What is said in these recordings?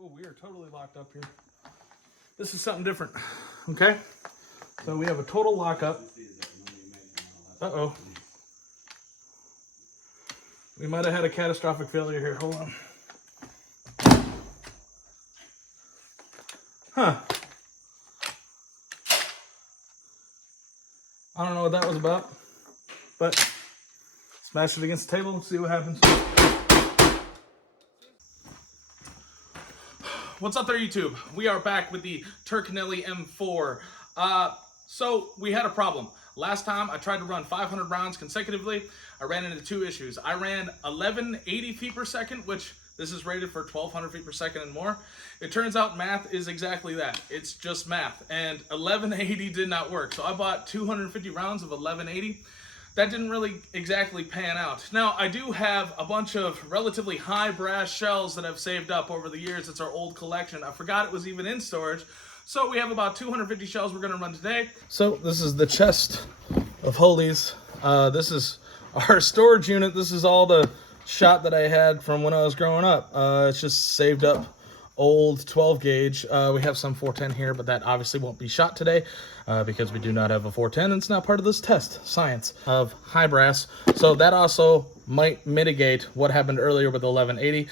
Oh, we are totally locked up here. This is something different. Okay? So we have a total lockup. Uh-oh. We might have had a catastrophic failure here. Hold on. Huh. I don't know what that was about, but smash it against the table and see what happens. What's up there, YouTube? We are back with the Turknelli M4. So we had a problem. Last time I tried to run 500 rounds consecutively. I ran into two issues. I ran 1180 feet per second, which this is rated for 1200 feet per second and more. It turns out math is exactly that. It's just math. And 1180 did not work. So I bought 250 rounds of 1180. That didn't really exactly pan out. Now, I do have a bunch of relatively high brass shells that I've saved up over the years. It's our old collection. I forgot it was even in storage. So we have about 250 shells we're gonna run today. So this is the chest of holies. This is our storage unit. This is all the shot that I had from when I was growing up. It's just saved up old 12 gauge. We have some 410 here, but that obviously won't be shot today because we do not have a 410 and it's not part of this test science of high brass. So that also might mitigate what happened earlier with the 1180.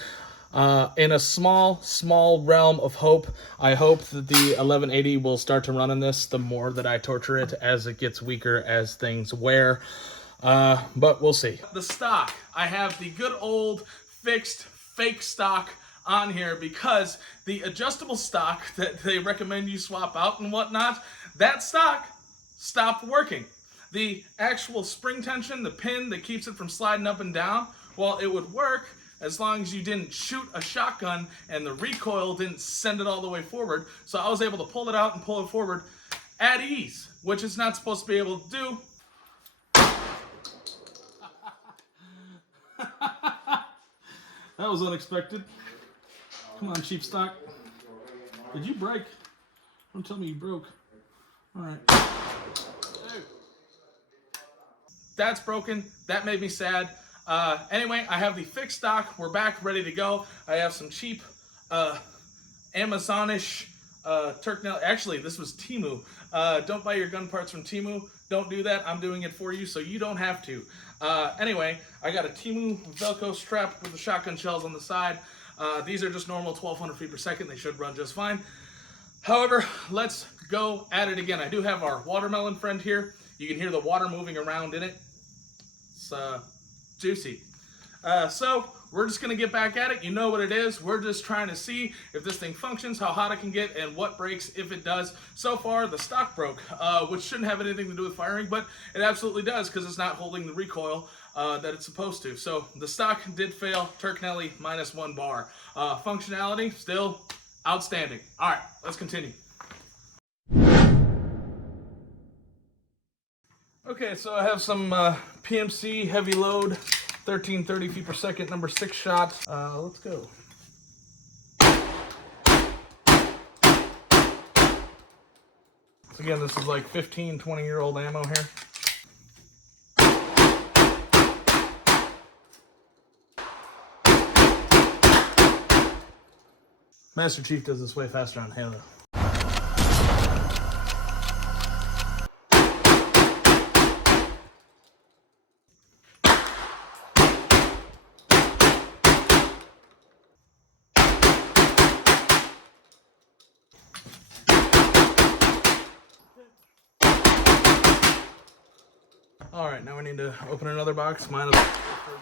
In a small realm of hope, I hope that the 1180 will start to run in this the more that I torture it as it gets weaker as things wear. But we'll see. The stock, I have the good old fixed fake stock on here because the adjustable stock that they recommend you swap out and whatnot, that stock stopped working. The actual spring tension, the pin that keeps it from sliding up and down, well, it would work as long as you didn't shoot a shotgun and the recoil didn't send it all the way forward. So I was able to pull it out and pull it forward at ease, which it's not supposed to be able to do. That was unexpected. Come on, cheap stock. Did you break? Don't tell me you broke. All right. That's broken. That made me sad. Anyway, I have the fixed stock. We're back, ready to go. I have some cheap Amazonish Turknelli. Actually, this was Temu. Don't buy your gun parts from Temu. Don't do that. I'm doing it for you, so you don't have to. Anyway, I got a Temu Velcro strap with the shotgun shells on the side. These are just normal 1200 feet per second. They should run just fine. However, let's go at it again. I do have our watermelon friend here. You can hear the water moving around in it. It's juicy. So we're just gonna get back at it. You know what it is. We're just trying to see if this thing functions, how hot it can get, and what breaks if it does. So far, the stock broke, which shouldn't have anything to do with firing, but it absolutely does because it's not holding the recoil that it's supposed to. So the stock did fail. Turknelli -1 bar. Functionality still outstanding. All right, let's continue. Okay, so I have some PMC heavy load, 1330 feet per second, number 6 shot. Let's go. So again, this is like 15, 20-year-old ammo here. Master Chief does this way faster on Halo. All right, now we need to open another box. Mine is for the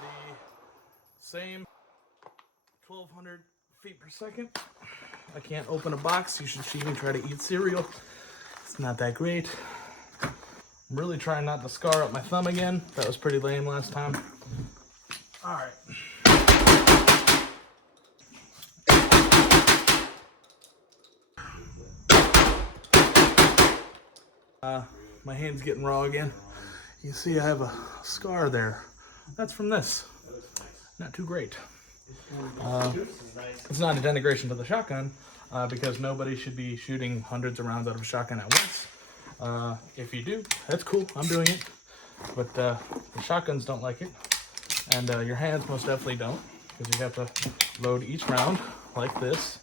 same 1200 feet per second. I can't open a box. You should see me try to eat cereal. It's not that great. I'm really trying not to scar up my thumb again. That was pretty lame last time. All right. My hand's getting raw again. You see I have a scar there. That's from this. Not too great. It's not a denigration to the shotgun because nobody should be shooting hundreds of rounds out of a shotgun at once. If you do, that's cool. I'm doing it. But the shotguns don't like it. And your hands most definitely don't because you have to load each round like this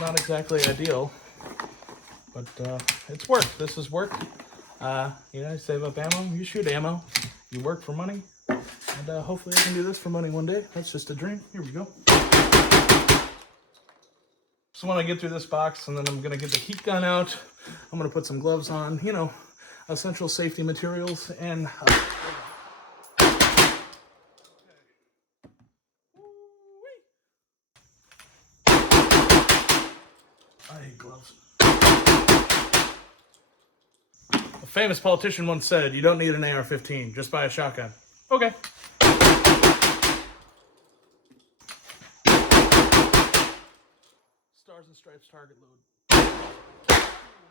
Not exactly ideal, but it's work. This is work. You know, you save up ammo, you shoot ammo, you work for money, and hopefully I can do this for money one day. That's just a dream. Here we go. So when I get through this box, and then I'm gonna get the heat gun out, I'm gonna put some gloves on, you know, essential safety materials, and I hate gloves. A famous politician once said, "You don't need an AR-15, just buy a shotgun." Okay. Stars and Stripes target load. Oh,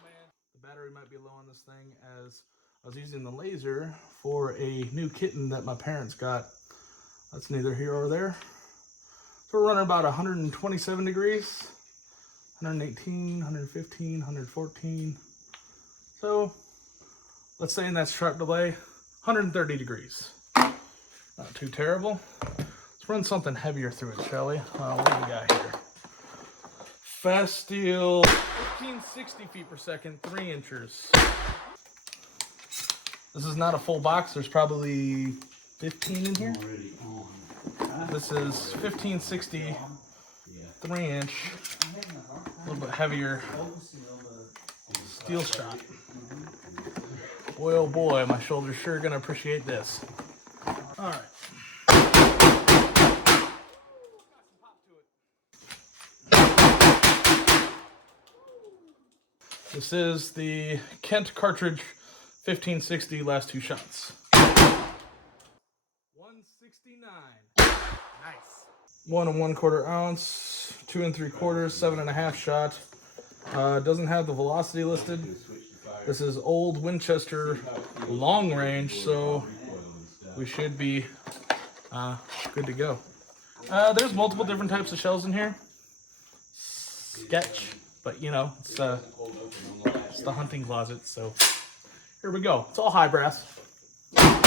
man. The battery might be low on this thing, as I was using the laser for a new kitten that my parents got. That's neither here or there. So we're running about 127 degrees, 118, 115, 114. So let's say in that sharp delay, 130 degrees. Not too terrible. Let's run something heavier through it, shall we? What do we got here? Fast steel, 1560 feet per second, 3 inches. This is not a full box. There's probably 15 in here. This is 1560, 3 inch, a little bit heavier steel shot. Boy, oh boy, my shoulder's sure gonna appreciate this. All right. This is the Kent cartridge 1560, last 2 shots. 169. Nice. 1 1/4 ounce, 2 3/4, 7.5 shot. Doesn't have the velocity listed. This is old Winchester long range, so we should be good to go. There's multiple different types of shells in here. Sketch, but you know, it's the hunting closet, so here we go. It's all high brass. Some of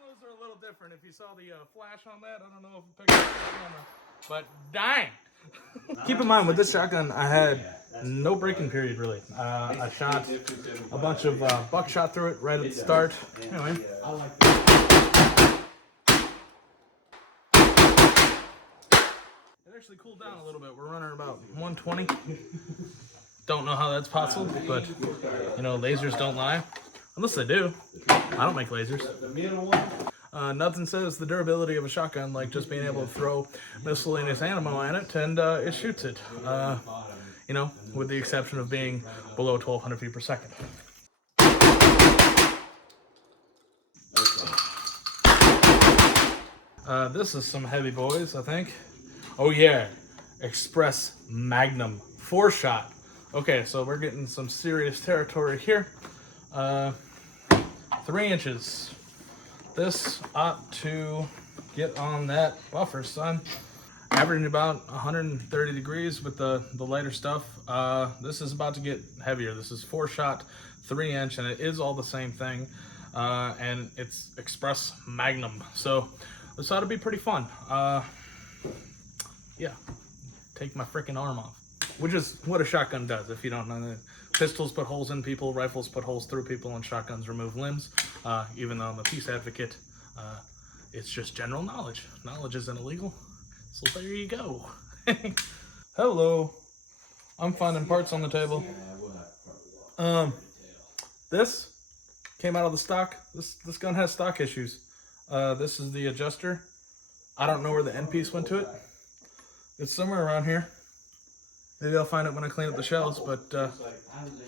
those are a little different. If you saw the flash on that, I don't know if it picked up the camera, but dang! Keep in mind, with this shotgun, I had no break-in period, really. I shot a bunch of buckshot through it right at the start. Anyway. It actually cooled down a little bit. We're running about 120. Don't know how that's possible, but, you know, lasers don't lie. Unless they do. I don't make lasers. Nothing says the durability of a shotgun like just being able to throw miscellaneous ammo at it, and it shoots it. You know, with the exception of being below 1,200 feet per second. This is some heavy boys, I think. Oh yeah, Express Magnum 4-shot. Okay, so we're getting some serious territory here. 3 inches. This ought to get on that buffer, son. Averaging about 130 degrees with the lighter stuff. This is about to get heavier. This is 4-shot, 3 inch, and it is all the same thing. And it's Express Magnum. So this ought to be pretty fun. Yeah, take my freaking arm off. Which is what a shotgun does, if you don't know that. Pistols put holes in people, rifles put holes through people, and shotguns remove limbs. Even though I'm a peace advocate, it's just general knowledge. Knowledge isn't illegal, so there you go. Hello. I'm finding parts on the table. This came out of the stock. This gun has stock issues. This is the adjuster. I don't know where the end piece went to it. It's somewhere around here. Maybe I'll find it when I clean up the shells, but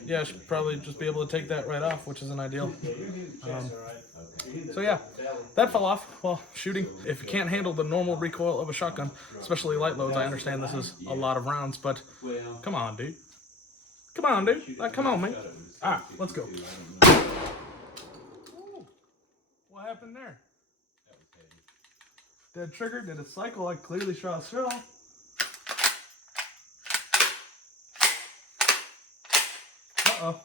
yeah, I should probably just be able to take that right off, which isn't ideal. So yeah, that fell off while shooting. If you can't handle the normal recoil of a shotgun, especially light loads, I understand this is a lot of rounds, but come on, dude. Come on, dude. Like, come on, man. All right, let's go. Ooh, what happened there? Dead trigger? Did it cycle? I clearly shot a shell. Uh-oh.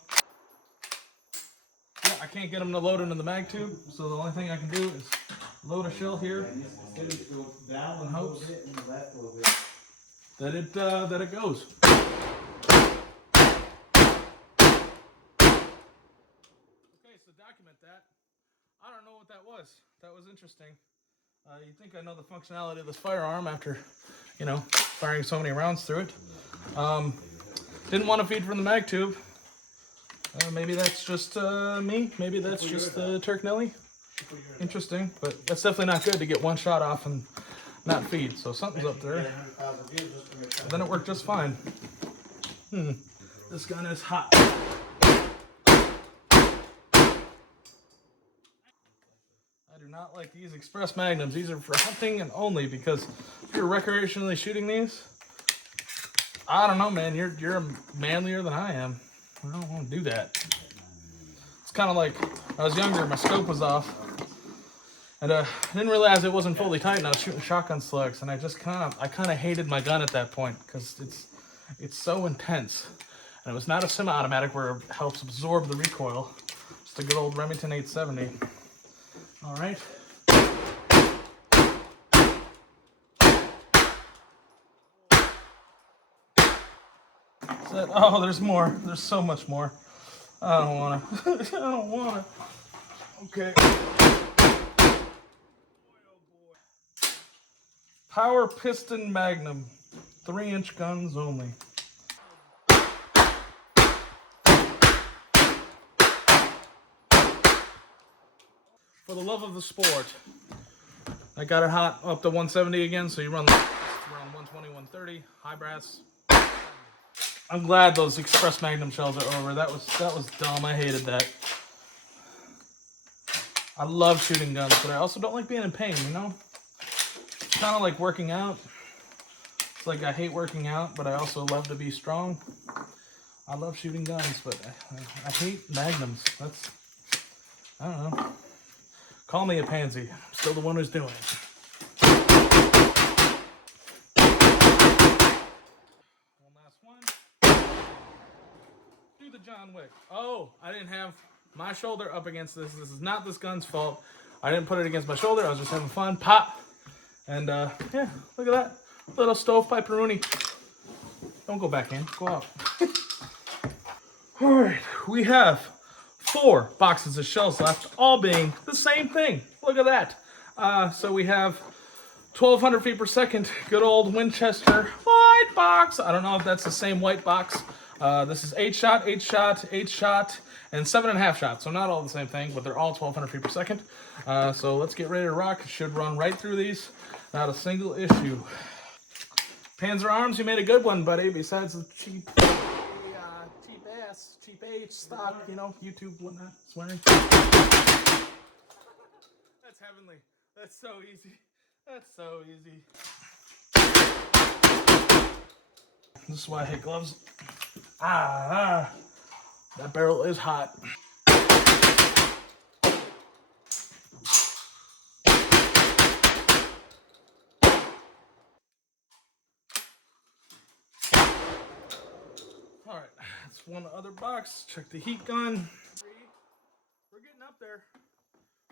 Yeah, I can't get them to load into the mag tube, so the only thing I can do is load a shell here in hopes that it goes. Okay, so document that. I don't know what that was. That was interesting. You'd think I know the functionality of this firearm after, you know, firing so many rounds through it. Didn't want to feed from the mag tube. Maybe that's just me. Maybe that's just the Turknelli. Interesting, but that's definitely not good to get one shot off and not feed. So something's up there. And then it worked just fine. This gun is hot. I do not like these express magnums. These are for hunting and only, because if you're recreationally shooting these, I don't know, man. You're manlier than I am. I don't want to do that. It's kind of like when I was younger, my scope was off, and I didn't realize it wasn't fully tight, and I was shooting shotgun slugs, and I kind of hated my gun at that point because it's so intense, and it was not a semi-automatic where it helps absorb the recoil. Just a good old Remington 870. All right. Oh, there's more. There's so much more. I don't want to. I don't want to. Okay. Power piston magnum. 3-inch guns only. For the love of the sport, I got it hot up to 170 again, so you run around 120, 130, high brass. I'm glad those express magnum shells are over. That was dumb. I hated that. I love shooting guns, but I also don't like being in pain, you know? It's kind of like working out. It's like I hate working out, but I also love to be strong. I love shooting guns, but I hate magnums. I don't know. Call me a pansy. I'm still the one who's doing it. One last one. Do the John Wick. Oh, I didn't have my shoulder up against this. This is not this gun's fault. I didn't put it against my shoulder. I was just having fun. Pop. And yeah, look at that. Little stovepipe Rooney. Don't go back in. Go out. All right, we have 4 boxes of shells left, all being the same thing. Look at that. So we have 1,200 feet per second, good old Winchester white box. I don't know if that's the same white box. This is 8 shot, 8 shot, 8 shot, and 7.5 shot. So not all the same thing, but they're all 1,200 feet per second. So let's get ready to rock. It should run right through these. Not a single issue. Panzer Arms, you made a good one, buddy, besides the cheap H stock, you know, YouTube, whatnot, swearing. That's heavenly. That's so easy. That's so easy. This is why I hate gloves. That barrel is hot. All right, that's one other box. Check the heat gun. We're getting up there.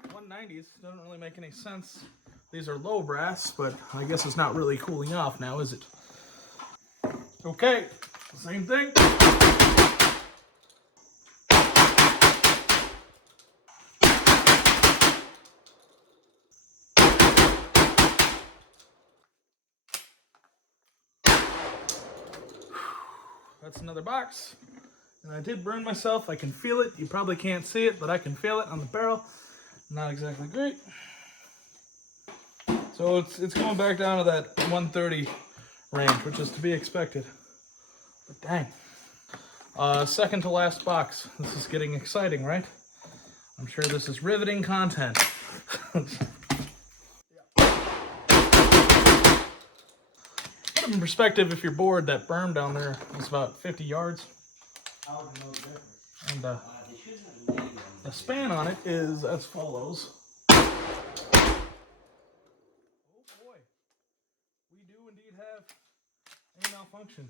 190s doesn't really make any sense. These are low brass, but I guess it's not really cooling off now, is it? Okay, same thing. That's another box. And I did burn myself. I can feel it. You probably can't see it, but I can feel it on the barrel. Not exactly great. So it's going back down to that 130 range, which is to be expected. But dang. Second to last box. This is getting exciting, right? I'm sure this is riveting content. Put it in perspective, if you're bored, that berm down there is about 50 yards. And the span on it is as follows. Oh boy, we do indeed have a malfunction.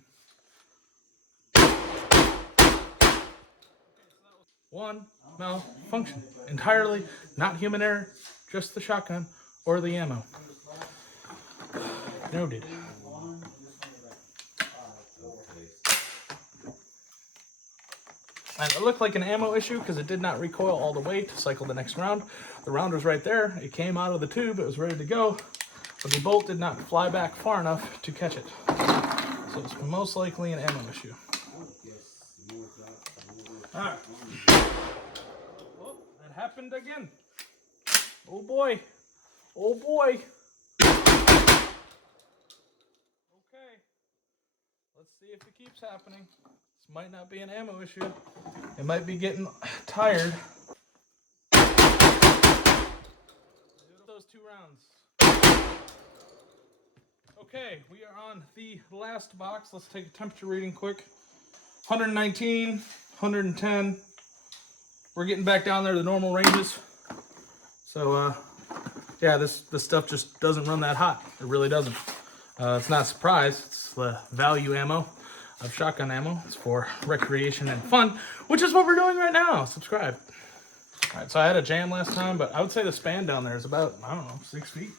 One malfunction. Entirely not human error, just the shotgun or the ammo. Noted. And it looked like an ammo issue because it did not recoil all the way to cycle the next round. The round was right there. It came out of the tube. It was ready to go. But the bolt did not fly back far enough to catch it. So it's most likely an ammo issue. All right. Oh, that happened again. Oh boy. Oh boy. Okay. Let's see if it keeps happening. This might not be an ammo issue. It might be getting tired. Those 2 rounds. Okay, we are on the last box. Let's take a temperature reading quick. 119, 110. We're getting back down there to the normal ranges. So, yeah, this stuff just doesn't run that hot. It really doesn't. It's not a surprise. It's the value ammo of shotgun ammo. It's for recreation and fun, which is what we're doing right now. Subscribe. All right, so I had a jam last time, but I would say the span down there is about, I don't know, 6 feet.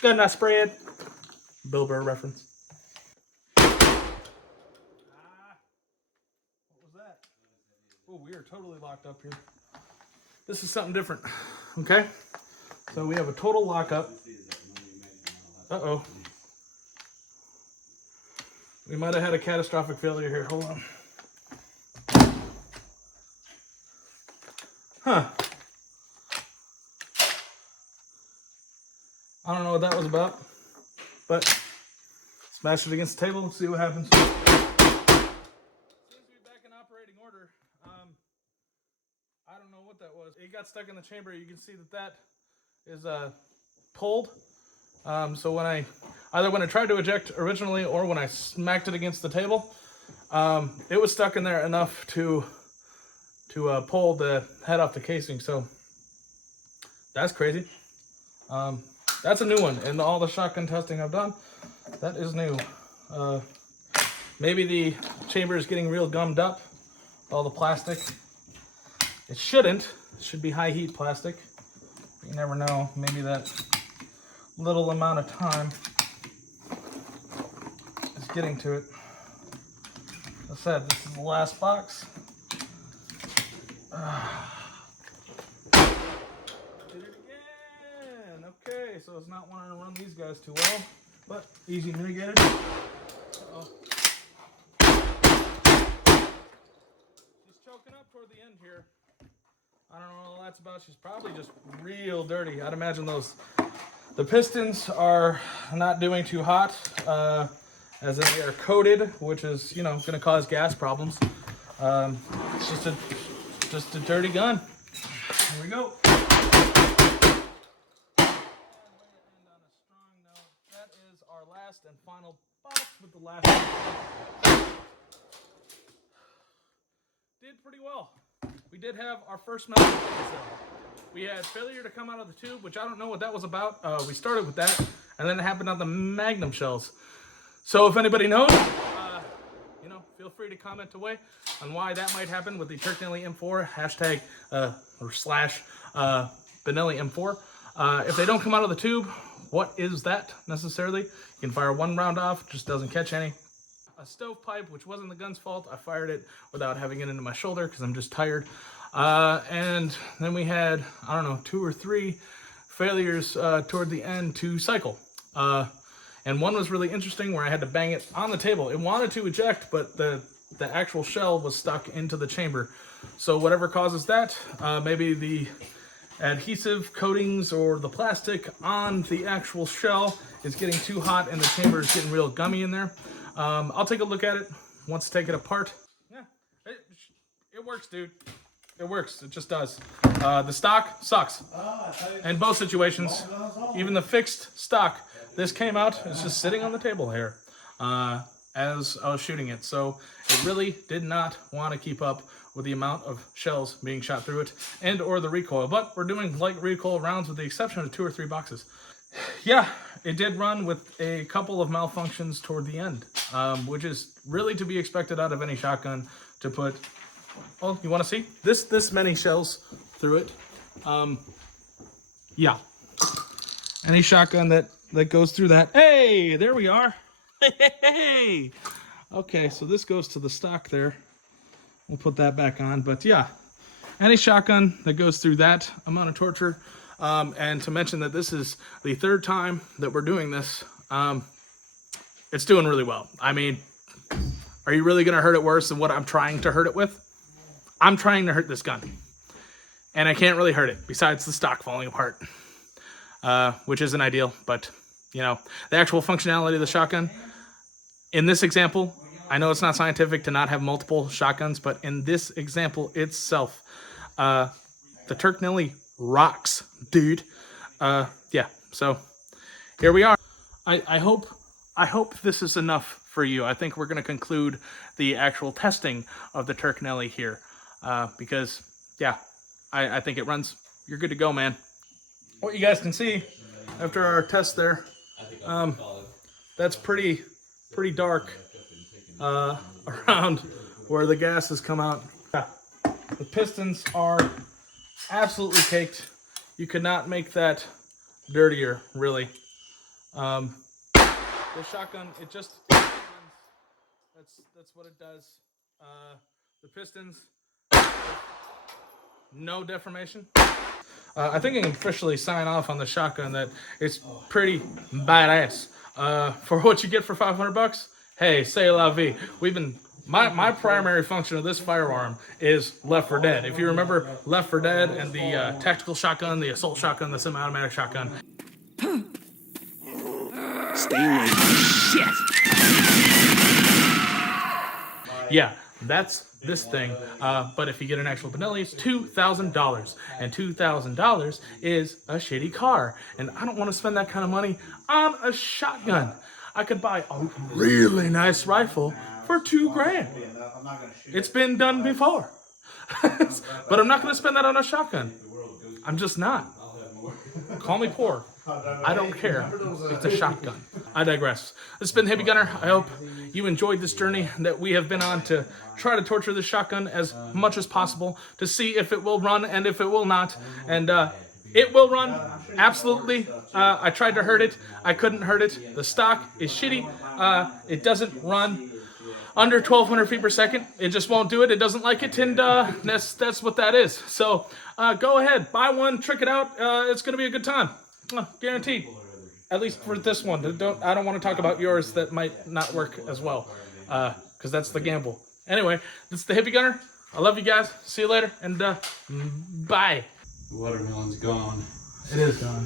Good enough spray it. Bill Burr reference. What was that? Oh, we are totally locked up here. This is something different. Okay? So we have a total lockup. Uh-oh. We might have had a catastrophic failure here. Hold on. Huh. I don't know what that was about, but smash it against the table and see what happens. Seems to be back in operating order. I don't know what that was. It got stuck in the chamber. You can see that is pulled. So when I tried to eject originally or when I smacked it against the table, it was stuck in there enough to pull the head off the casing. So that's crazy. That's a new one. In all the shotgun testing I've done, that is new. Maybe the chamber is getting real gummed up, all the plastic. It shouldn't. It should be high heat plastic. But you never know. Maybe that little amount of time is getting to it. As I said, this is the last box. Did it again. Okay, so it's not wanting to run these guys too well, but easy mitigated. Uh-oh. She's choking up toward the end here. I don't know what that's about. She's probably just real dirty. I'd imagine the pistons are not doing too hot, as in they are coated, which is, going to cause gas problems. It's just a dirty gun. Here we go. And end on a strong note. That is our last and final box with the last one. Did pretty well. We did have our first melt. We had failure to come out of the tube, which I don't know what that was about. We started with that, and then it happened on the Magnum shells. So if anybody knows, feel free to comment away on why that might happen with the Turknelli M4 hashtag or slash Benelli M4. If they don't come out of the tube, what is that necessarily? You can fire one round off, just doesn't catch any. A stovepipe, which wasn't the gun's fault. I fired it without having it into my shoulder because I'm just tired. And then we had, 2 or 3 failures toward the end to cycle. And one was really interesting where I had to bang it on the table. It wanted to eject, but the actual shell was stuck into the chamber. So whatever causes that, maybe the adhesive coatings or the plastic on the actual shell is getting too hot and the chamber is getting real gummy in there. I'll take a look at it once I take it apart. Yeah, it works, dude. It works. It just does. The stock sucks. In both situations, even the fixed stock, this came out, it's just sitting on the table here as I was shooting it. So it really did not want to keep up with the amount of shells being shot through it and or the recoil. But we're doing light recoil rounds with the exception of 2 or 3 boxes. Yeah, it did run with a couple of malfunctions toward the end, which is really to be expected out of any shotgun to put, well, you want to see? This many shells through it. Yeah. Any shotgun that goes through that. Hey, there we are. Hey. Okay, so this goes to the stock there. We'll put that back on, but yeah. Any shotgun that goes through that amount of torture, and to mention that this is the third time that we're doing this, it's doing really well. I mean, are you really going to hurt it worse than what I'm trying to hurt it with? I'm trying to hurt this gun, and I can't really hurt it, besides the stock falling apart, which isn't ideal, but, you know, the actual functionality of the shotgun, in this example, I know it's not scientific to not have multiple shotguns, but in this example itself, the Turknelli rocks, dude. Yeah, so here we are. I hope this is enough for you. I think we're going to conclude the actual testing of the Turknelli here, because, yeah, I think it runs. You're good to go, man. What you guys can see after our test there, that's pretty dark around where the gas has come out. Yeah. The pistons are absolutely caked. You could not make that dirtier, really. The shotgun, it just runs. That's what it does. The pistons, no deformation. I think I can officially sign off on the shotgun that it's pretty badass. For what you get for $500, hey, say la vie. We've been my primary function of this firearm is Left 4 Dead. If you remember Left 4 Dead and the tactical shotgun, the assault shotgun, the semi-automatic shotgun. Stay away from shit. Yeah, that's this thing. But if you get an actual Benelli, it's $2,000, and $2,000 is a shitty car, and I don't want to spend that kind of money on a shotgun. I could buy a really nice rifle for $2,000. It's been done before. But I'm not going to spend that on a shotgun. I'm just not. Call me poor. I don't care. It's a shotgun. I digress. This has been Hippie Gunner. I hope you enjoyed this journey that we have been on to try to torture the shotgun as much as possible to see if it will run and if it will not. And it will run, absolutely. I tried to hurt it. I couldn't hurt it. The stock is shitty. It doesn't run under 1,200 feet per second. It just won't do it. It doesn't like it, and that's what that is. So go ahead, buy one, trick it out. It's going to be a good time. Guaranteed. At least for this one. I don't want to talk about yours that might not work as well, because that's the gamble. Anyway, this is the Hippie Gunner. I love you guys. See you later, and bye. The watermelon's gone. It is gone.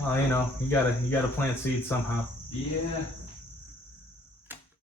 Well, you know, you gotta plant seeds somehow. Yeah.